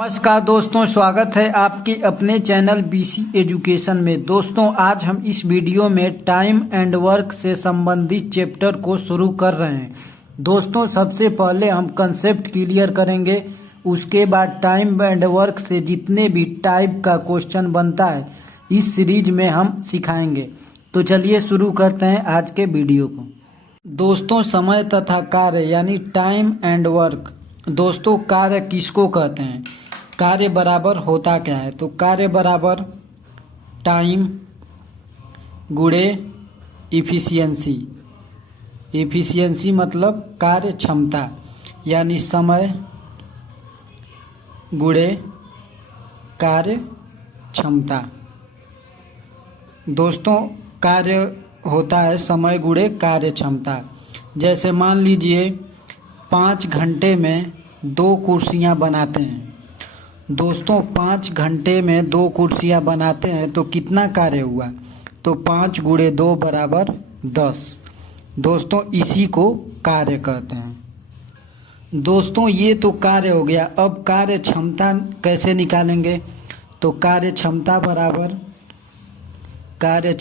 नमस्कार दोस्तों, स्वागत है आपके अपने चैनल बीसी एजुकेशन में। दोस्तों, आज हम इस वीडियो में टाइम एंड वर्क से संबंधित चैप्टर को शुरू कर रहे हैं। दोस्तों, सबसे पहले हम कंसेप्ट क्लियर करेंगे, उसके बाद टाइम एंड वर्क से जितने भी टाइप का क्वेश्चन बनता है इस सीरीज में हम सिखाएंगे। तो चलिए शुरू करते हैं आज के वीडियो को। दोस्तों, समय तथा कार्य यानी टाइम एंड वर्क। दोस्तों, कार्य किसको कहते हैं? कार्य बराबर होता क्या है? तो कार्य बराबर टाइम गुणे इफिशियंसी। इफिशियंसी मतलब कार्य क्षमता, यानी समय गुणे कार्य क्षमता। दोस्तों, कार्य होता है समय गुणे कार्य क्षमता। जैसे मान लीजिए 5 घंटे में 2 कुर्सियां बनाते हैं। दोस्तों, 5 घंटे में 2 कुर्सियां बनाते हैं तो कितना कार्य हुआ? तो 5 गुणे 2 बराबर 10। दोस्तों, इसी को कार्य कहते हैं। दोस्तों, ये तो कार्य हो गया। अब कार्य क्षमता कैसे निकालेंगे? तो कार्य क्षमता बराबर कार्य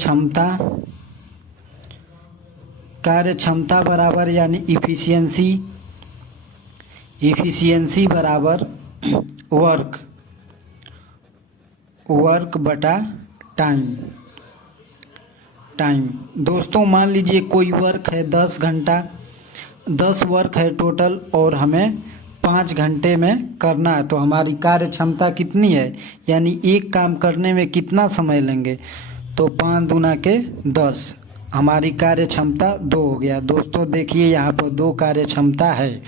क्षमता बराबर यानी इफिशियंसी बराबर वर्क बटा टाइम। दोस्तों, मान लीजिए कोई वर्क है 10 घंटा, 10 वर्क है टोटल और हमें 5 घंटे में करना है। तो हमारी कार्य क्षमता कितनी है, यानी एक काम करने में कितना समय लेंगे? तो 5 दूना के 10, हमारी कार्य क्षमता 2 हो गया। दोस्तों, देखिए यहाँ पर 2 कार्य क्षमता है।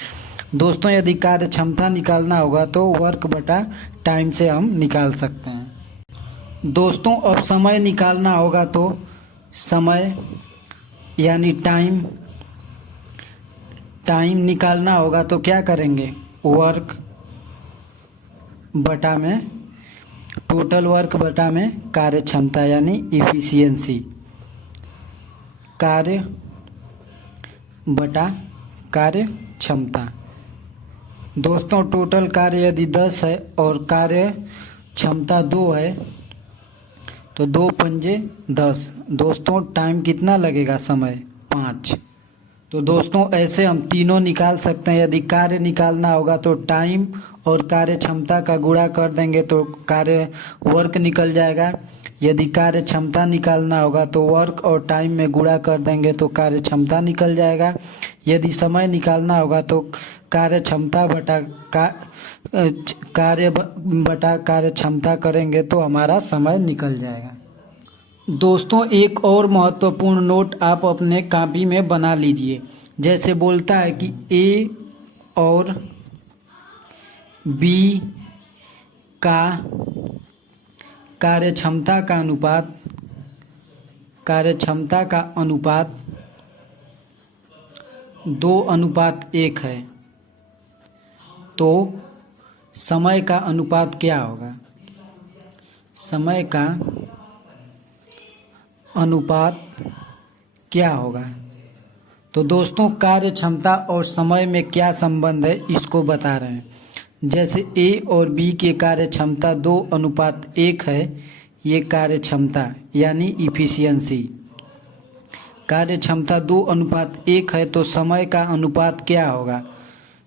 दोस्तों, यदि कार्य क्षमता निकालना होगा तो वर्क बटा टाइम से हम निकाल सकते हैं। दोस्तों, अब समय निकालना होगा तो समय यानी टाइम निकालना होगा तो क्या करेंगे? वर्क बटा में टोटल वर्क बटा में कार्य क्षमता यानी इफिशियंसी। कार्य बटा कार्य क्षमता। दोस्तों, टोटल कार्य यदि 10 है और कार्य क्षमता 2 है तो 2 पंजे 10। दोस्तों, टाइम कितना लगेगा? समय 5। तो दोस्तों, ऐसे हम तीनों निकाल सकते हैं। यदि कार्य निकालना होगा तो टाइम और कार्य क्षमता का गुणा कर देंगे तो कार्य वर्क निकल जाएगा। यदि कार्य क्षमता निकालना होगा तो वर्क और टाइम में गुणा कर देंगे तो कार्य क्षमता निकल जाएगा। यदि समय निकालना होगा तो कार्य क्षमता बटा कार्य क्षमता करेंगे तो हमारा समय निकल जाएगा। दोस्तों, एक और महत्वपूर्ण नोट आप अपने कॉपी में बना लीजिए। जैसे बोलता है कि ए और बी का कार्य क्षमता का अनुपात 2:1 है, तो समय का अनुपात क्या होगा? समय का अनुपात क्या होगा? तो दोस्तों, कार्य क्षमता और समय में क्या संबंध है इसको बता रहे हैं। जैसे ए और बी के कार्य क्षमता 2:1 है, ये कार्य क्षमता यानी इफिशियंसी। कार्य क्षमता 2:1 है तो समय का अनुपात क्या होगा?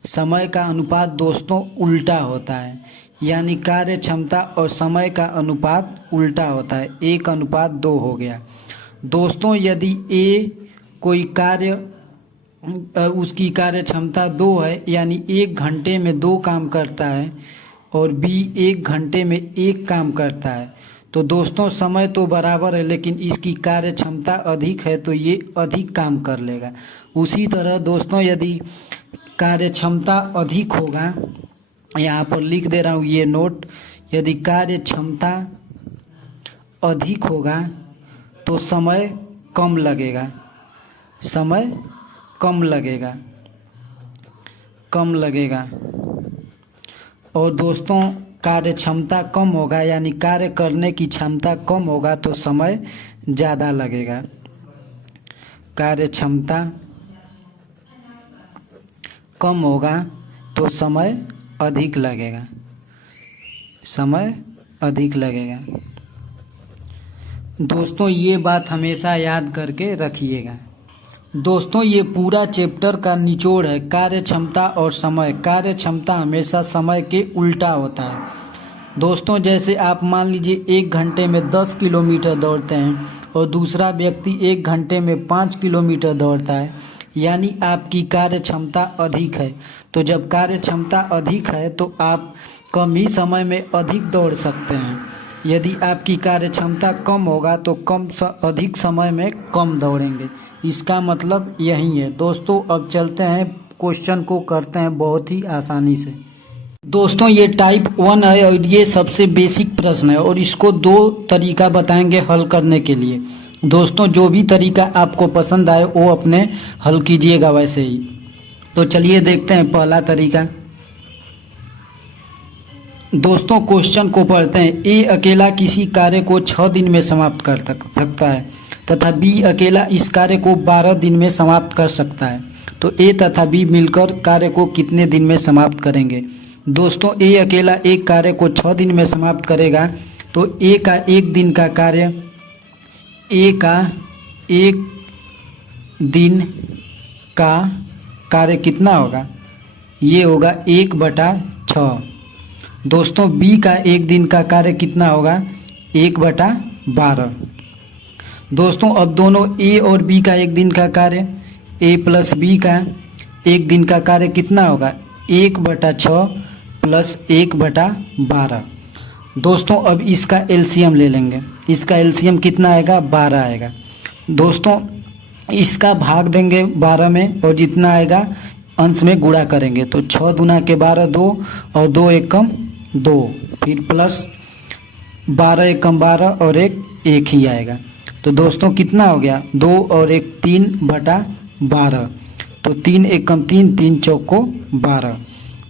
समय का अनुपात दोस्तों उल्टा होता है, यानी कार्य क्षमता और समय का अनुपात उल्टा होता है। 1:2 हो गया। दोस्तों, यदि ए कोई कार्य उसकी कार्य क्षमता 2 है, यानी 1 घंटे में 2 काम करता है और बी 1 घंटे में 1 काम करता है, तो दोस्तों समय तो बराबर है लेकिन इसकी कार्य क्षमता अधिक है तो ये अधिक काम कर लेगा। उसी तरह दोस्तों, यदि कार्य क्षमता अधिक होगा, यहाँ पर लिख दे रहा हूँ ये नोट, यदि कार्य क्षमता अधिक होगा तो समय कम लगेगा। और दोस्तों, कार्य क्षमता कम होगा यानी कार्य करने की क्षमता कम होगा तो समय ज़्यादा लगेगा। कार्य क्षमता कम होगा तो समय अधिक लगेगा। समय अधिक लगेगा। दोस्तों ये बात हमेशा याद करके रखिएगा। दोस्तों ये पूरा चैप्टर का निचोड़ है कार्य क्षमता और समय। कार्य क्षमता हमेशा समय के उल्टा होता है। दोस्तों जैसे आप मान लीजिए 1 घंटे में 10 किलोमीटर दौड़ते हैं और दूसरा व्यक्ति 1 घंटे में 5 किलोमीटर दौड़ता है, यानी आपकी कार्य क्षमता अधिक है। तो जब कार्य क्षमता अधिक है तो आप कम ही समय में अधिक दौड़ सकते हैं। यदि आपकी कार्य क्षमता कम होगा तो अधिक समय में कम दौड़ेंगे। इसका मतलब यही है। दोस्तों अब चलते हैं क्वेश्चन को करते हैं बहुत ही आसानी से। दोस्तों ये टाइप 1 है और ये सबसे बेसिक प्रश्न है और इसको 2 तरीका बताएंगे हल करने के लिए। दोस्तों जो भी तरीका आपको पसंद आए वो अपने हल कीजिएगा वैसे ही। तो चलिए देखते हैं पहला तरीका। दोस्तों क्वेश्चन को पढ़ते हैं। ए अकेला किसी कार्य को 6 दिन में समाप्त कर सकता है तथा बी अकेला इस कार्य को 12 दिन में समाप्त कर सकता है। तो ए तथा बी मिलकर कार्य को कितने दिन में समाप्त करेंगे? दोस्तों ए अकेला एक कार्य को 6 दिन में समाप्त करेगा तो ए का 1 दिन का कार्य, ए का 1 दिन का कार्य कितना होगा? ये होगा 1/6। दोस्तों बी का 1 दिन का कार्य कितना होगा? 1/12। दोस्तों अब दोनों ए और बी का 1 दिन का कार्य, ए प्लस बी का 1 दिन का कार्य कितना होगा? 1/6 प्लस 1/12। दोस्तों अब इसका एलसीएम ले लेंगे। इसका एलसीएम कितना आएगा? 12 आएगा। दोस्तों इसका भाग देंगे 12 में और जितना आएगा अंश में गुणा करेंगे। तो 6 दूना के 12 2 और 2 एकम 2, फिर प्लस 12 एकम 12 और 1 ही आएगा। तो दोस्तों कितना हो गया? 2 और 1 3/12। तो 3 एकम 3, 3 चौको 12।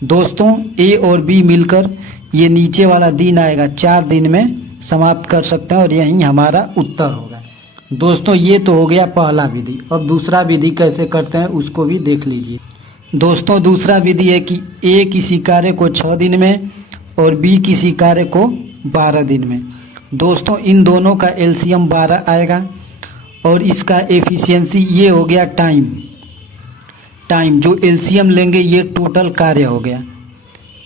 दोस्तों ए और बी मिलकर ये नीचे वाला दिन आएगा 4 दिन में समाप्त कर सकते हैं और यही हमारा उत्तर होगा। दोस्तों ये तो हो गया पहला विधि। अब दूसरा विधि कैसे करते हैं उसको भी देख लीजिए। दोस्तों दूसरा विधि है कि ए किसी कार्य को 6 दिन में और बी किसी कार्य को 12 दिन में। दोस्तों इन दोनों का एलसीएम 12 आएगा और इसका एफिशिएंसी ये हो गया टाइम जो एलसीएम लेंगे ये टोटल कार्य हो गया,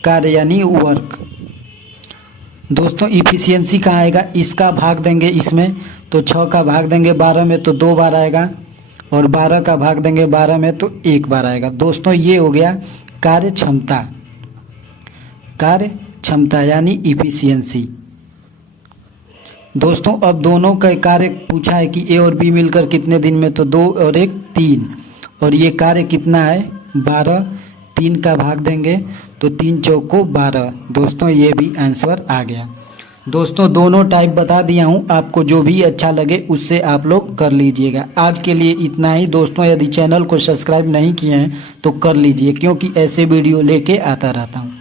कार्य यानी वर्क। दोस्तों इफिशियंसी कहाँ आएगा? इसका भाग देंगे इसमें तो 6 का भाग देंगे 12 में तो 2 बार आएगा और 12 का भाग देंगे 12 में तो 1 बार आएगा। दोस्तों ये हो गया कार्य क्षमता यानी इफिशियंसी। दोस्तों अब दोनों का कार्य पूछा है कि ए और बी मिलकर कितने दिन में? तो 2 और 1 3 और ये कार्य कितना है? 12। 3 का भाग देंगे तो 3 चौको 12। दोस्तों ये भी आंसर आ गया। दोस्तों दोनों टाइप बता दिया हूँ, आपको जो भी अच्छा लगे उससे आप लोग कर लीजिएगा। आज के लिए इतना ही। दोस्तों यदि चैनल को सब्सक्राइब नहीं किए हैं तो कर लीजिए क्योंकि ऐसे वीडियो लेके आता रहता हूँ।